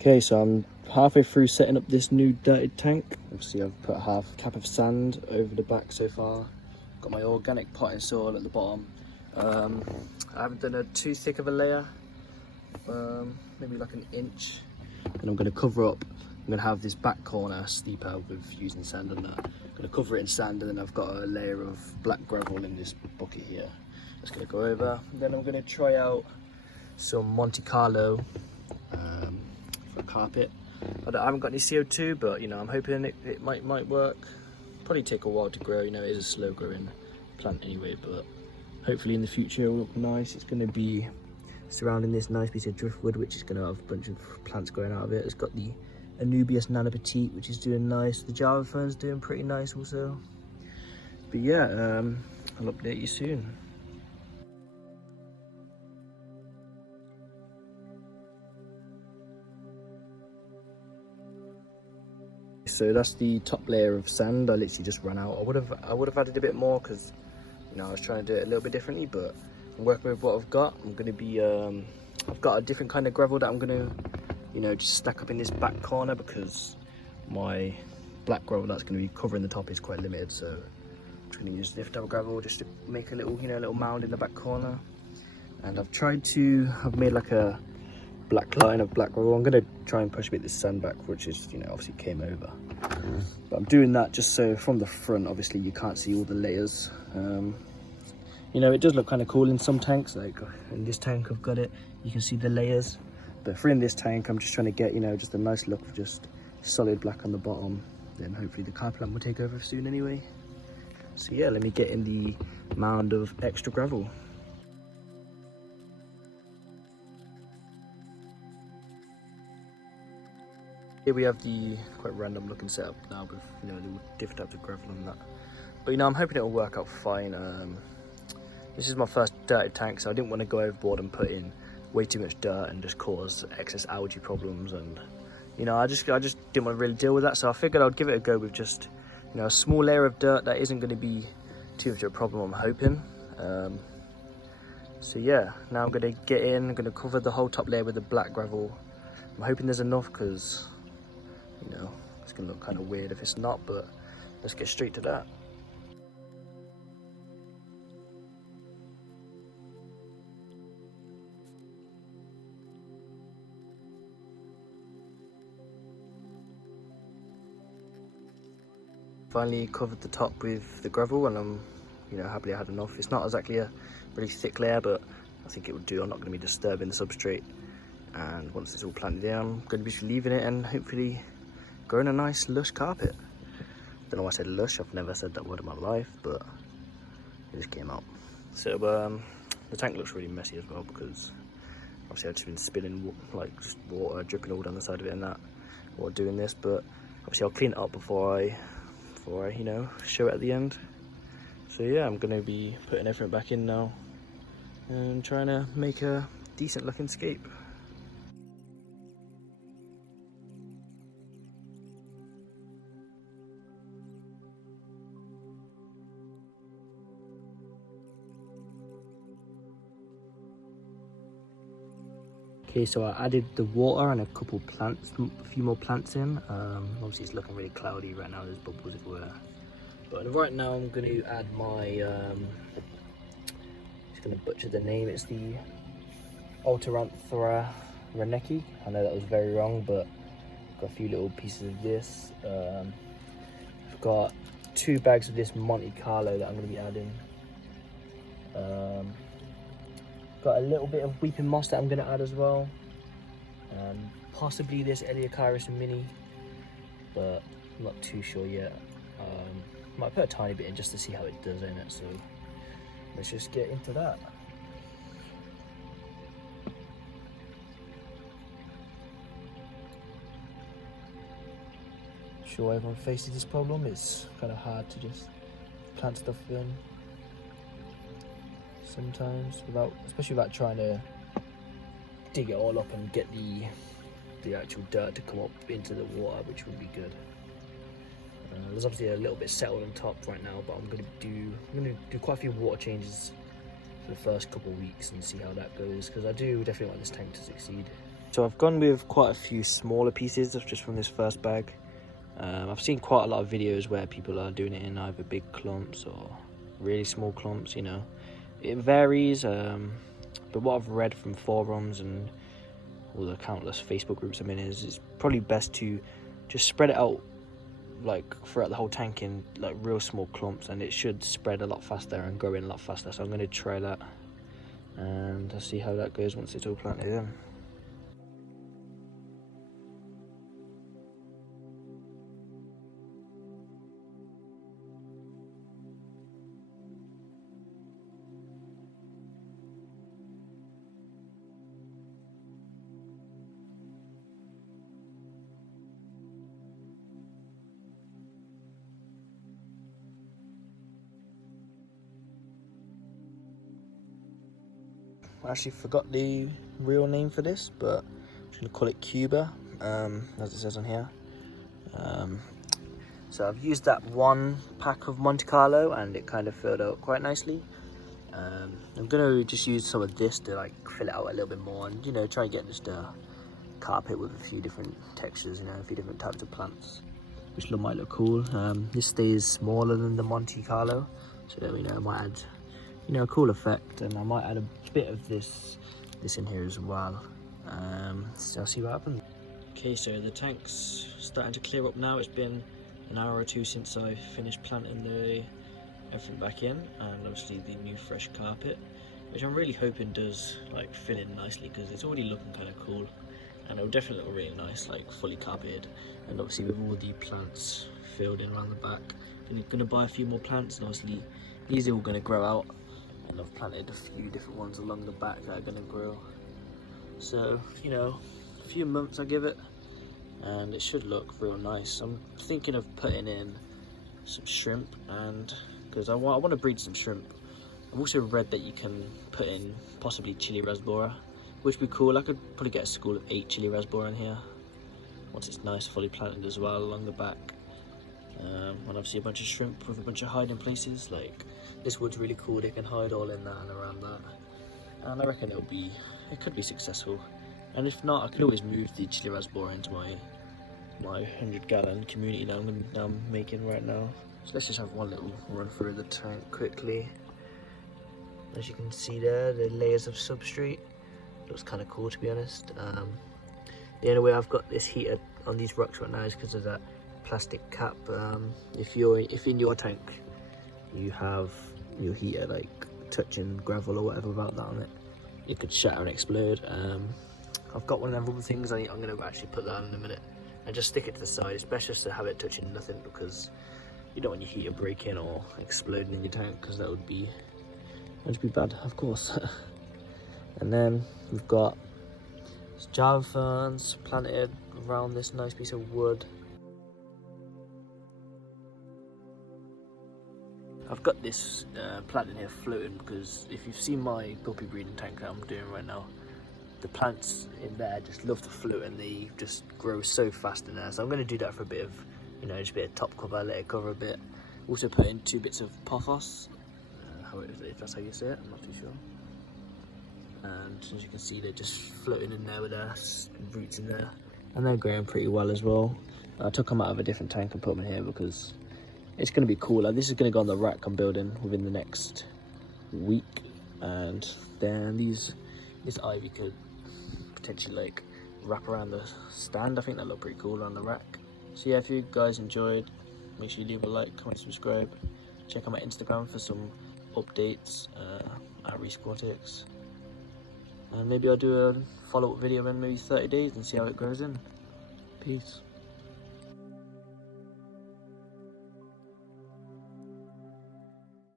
Okay, so I'm halfway through setting up this new dirted tank. Obviously I've put half a cap of sand over the back so far. Got my organic potting soil at the bottom. I haven't done a too thick of a layer, maybe like an inch. And I'm going to cover up, I'm going to have this back corner steep out with using sand on that. I'm going to cover it in sand, and then I've got a layer of black gravel in this bucket here. Just going to go over. Then I'm going to try out some Monte Carlo for a carpet. I haven't got any CO2, but you know, I'm hoping it might work. Probably take a while to grow, you know, it is a slow growing plant anyway, but hopefully in the future it will look nice. It's going to be surrounding this nice piece of driftwood, which is going to have a bunch of plants growing out of it. It's got the Anubias Nana Petite, which is doing nice. The Java Fern's doing pretty nice also. But yeah, I'll update you soon. So that's the top layer of sand. I literally just ran out. I would have added a bit more because, you know, I was trying to do it a little bit differently, but I'm working with what I've got. I'm going to be I've got a different kind of gravel that I'm going to, you know, just stack up in this back corner, because my black gravel that's going to be covering the top is quite limited. So I'm just going to use lift up gravel just to make a little, you know, little mound in the back corner. And I've made like a black line of black gravel. I'm going to try and push a bit of this sand back, which is, you know, obviously came over. But I'm doing that just so from the front, obviously you can't see all the layers. You know, it does look kind of cool in some tanks, like in this tank I've got it, you can see the layers. But for in this tank, I'm just trying to get, you know, just a nice look of just solid black on the bottom. Then hopefully the car plant will take over soon anyway. So yeah, let me get in the mound of extra gravel. Here we have the quite random looking setup now with, you know, the different types of gravel and that. But you know, I'm hoping it'll work out fine. This is my first dirted tank, so I didn't want to go overboard and put in way too much dirt and just cause excess algae problems. And you know, I just didn't want to really deal with that. So I figured I'd give it a go with just, you know, a small layer of dirt that isn't going to be too much of a problem, I'm hoping. So yeah, now I'm going to get in. I'm going to cover the whole top layer with the black gravel. I'm hoping there's enough, because, you know, it's going to look kind of weird if it's not, but let's get straight to that. Finally covered the top with the gravel, and I'm, you know, happily I had enough. It's not exactly a really thick layer, but I think it would do. I'm not going to be disturbing the substrate, and once it's all planted in, I'm going to be leaving it and hopefully growing a nice lush carpet. Don't know why I said lush, I've never said that word in my life, but it just came out. So the tank looks really messy as well, because obviously I've just been spilling like just water dripping all down the side of it and that while doing this. But obviously I'll clean it up before I you know, show it at the end. So yeah, I'm going to be putting everything back in now and trying to make a decent looking scape. Okay, so I added the water and a couple plants, a few more plants in. Obviously it's looking really cloudy right now, there's bubbles everywhere. But right now I'm going to add my, just going to butcher the name, it's the Alteranthera reneki. I know that was very wrong, but I've got a few little pieces of this. I've got 2 bags of this Monte Carlo that I'm going to be adding. Got a little bit of weeping moss that I'm going to add as well. Possibly this Eleocharis mini, but I'm not too sure yet. Might put a tiny bit in just to see how it does in it. So let's just get into that. Sure, everyone faces this problem. It's kind of hard to just plant stuff in sometimes, especially without trying to dig it all up and get the actual dirt to come up into the water, which would be good. There's obviously a little bit settled on top right now, but I'm going to do quite a few water changes for the first couple of weeks and see how that goes, because I do definitely want this tank to succeed. So I've gone with quite a few smaller pieces just from this first bag. I've seen quite a lot of videos where people are doing it in either big clumps or really small clumps, you know. It varies, but what I've read from forums and all the countless Facebook groups I'm in is it's probably best to just spread it out like throughout the whole tank in like real small clumps, and it should spread a lot faster and grow in a lot faster. So I'm going to try that and I'll see how that goes once it's all planted in. I actually forgot the real name for this, but I'm just going to call it Cuba, as it says on here. So I've used that one pack of Monte Carlo and it kind of filled out quite nicely. I'm going to just use some of this to like fill it out a little bit more and, you know, try and get just a carpet with a few different textures, you know, a few different types of plants, which might look cool. This stays smaller than the Monte Carlo, so, you know, it might add, you know, a cool effect, and I might add a bit of this in here as well. So I'll see what happens. Okay, so the tank's starting to clear up now. It's been an hour or two since I finished planting everything back in, and obviously the new fresh carpet, which I'm really hoping does like fill in nicely because it's already looking kind of cool, and it'll definitely look really nice, like fully carpeted, and obviously with all the plants filled in around the back. I'm going to buy a few more plants, and obviously these are all going to grow out. And I've planted a few different ones along the back that are going to grow. So, you know, a few months I give it, and it should look real nice. I'm thinking of putting in some shrimp, and because I want to breed some shrimp. I've also read that you can put in possibly chili rasbora, which would be cool. I could probably get a school of 8 chili rasbora in here once it's nice, fully planted as well along the back. And obviously a bunch of shrimp with a bunch of hiding places. Like this wood's really cool, they can hide all in that and around that, and I reckon it could be successful. And if not, I could always move the chili rasbora into my 100-gallon community that I'm making right now. So let's just have one little run through the tank quickly. As you can see there, the layers of substrate looks kind of cool, to be honest. The only way I've got this heater on these rocks right now is because of that plastic cap. If in your tank you have your heater like touching gravel or whatever about that on it, it could shatter and explode. I've got one of them rubber things. I'm going to actually put that on in a minute and just stick it to the side. It's best just to have it touching nothing, because you don't want your heater breaking or exploding in your tank, because that would be bad, of course. And then we've got Java ferns planted around this nice piece of wood. I've got this plant in here floating because if you've seen my guppy breeding tank that I'm doing right now, the plants in there just love to float and they just grow so fast in there. So I'm going to do that for a bit of, you know, just a bit of top cover, let it cover a bit. Also put in 2 bits of pothos, if that's how you say it, I'm not too sure. And as you can see, they're just floating in there with their roots in there, and they're growing pretty well as well. I took them out of a different tank and put them in here because it's going to be cool. Like, this is going to go on the rack I'm building within the next week, and then this ivy could potentially like wrap around the stand. I think that looked pretty cool on the rack. So yeah, if you guys enjoyed, make sure you leave a like, comment, subscribe. Check out my Instagram for some updates at Resquatics, and maybe I'll do a follow-up video in maybe 30 days and see how it grows in. Peace.